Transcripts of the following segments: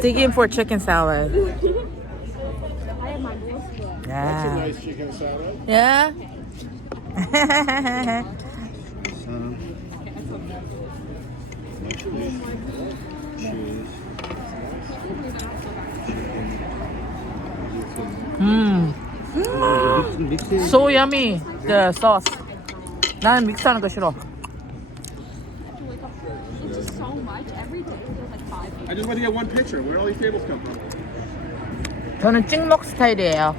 Digging for chicken salad. That's a Yeah. nice chicken salad. Yeah. Mmm. So yummy. The sauce. 나는 믹스하는 거 싫어. I just want to get one picture. Where all these tables come from? 저는 찍먹 스타일이에요.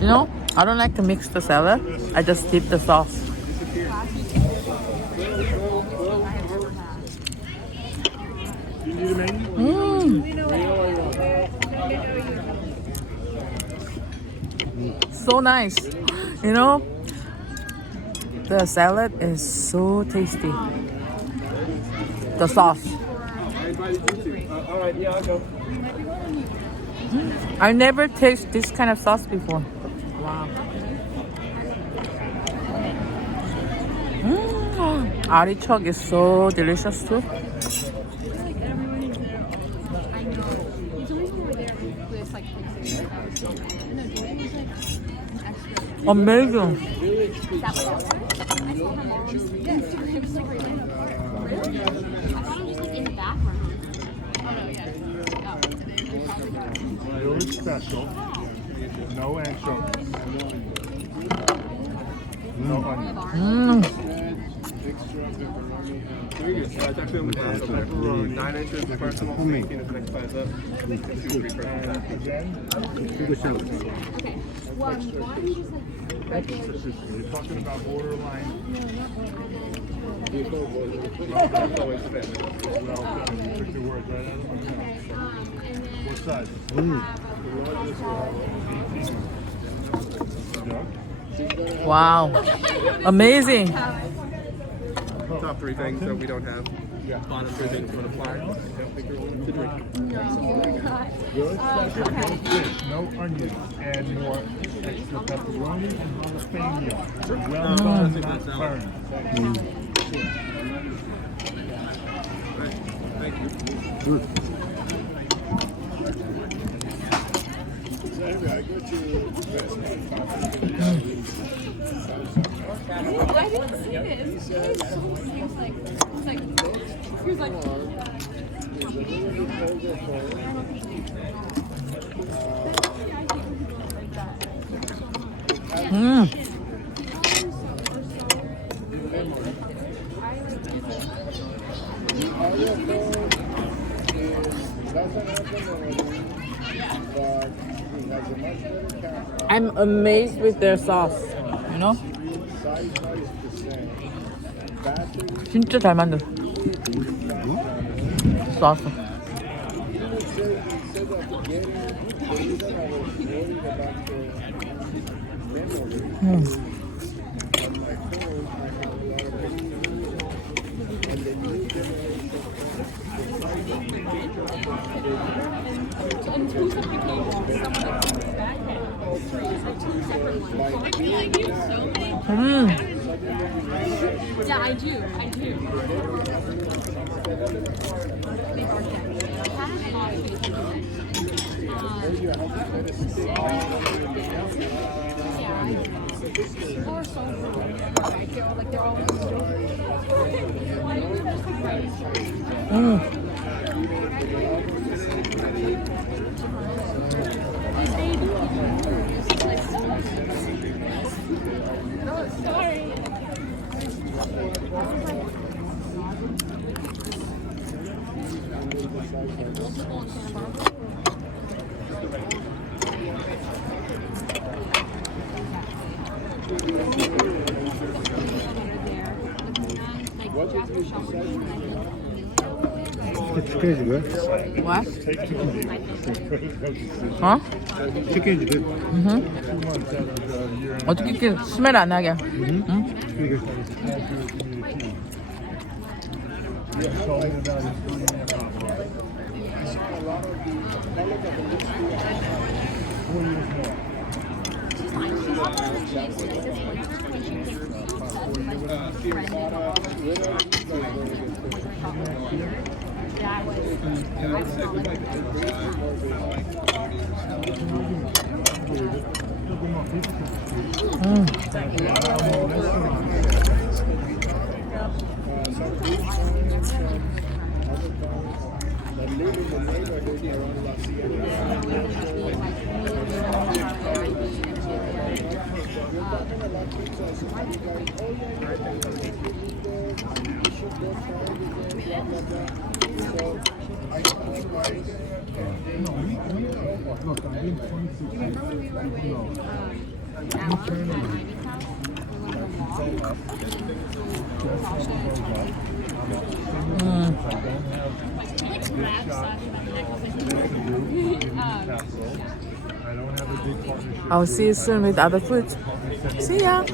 You know, I don't like to mix the salad. I just dip the sauce. You need a menu? So nice. You know, the salad is so tasty. The sauce. I invited you to. All right, yeah, I'll go. I never tasted this kind of sauce before. Wow. Artichoke is so delicious too. Amazing. Village special. No anchovies. No onion. It's actually on the top of pepperoni. 9 inches personal, 16 is next size up. 2-3 personal. You're talking about borderline. That's always fit. Well done. You took the words right out of my mouth. What size? Wow. Amazing. Top 3 things that we don't have. Bottom 3 things would apply to drink. No onions. Add more extra pepperoni and jalapeno. Well done, not burned. Thank you. I didn't see this. He was like, I'm amazed with their sauce. You know? 진짜 잘 만든 sauce. yeah, I do. Chicken is good. What? 어? Chicken is good. 어떻게 이렇게 스멜 안 나게? 응? that was, I was not like Look, I'm being 26. I'll see you soon with other food. See ya.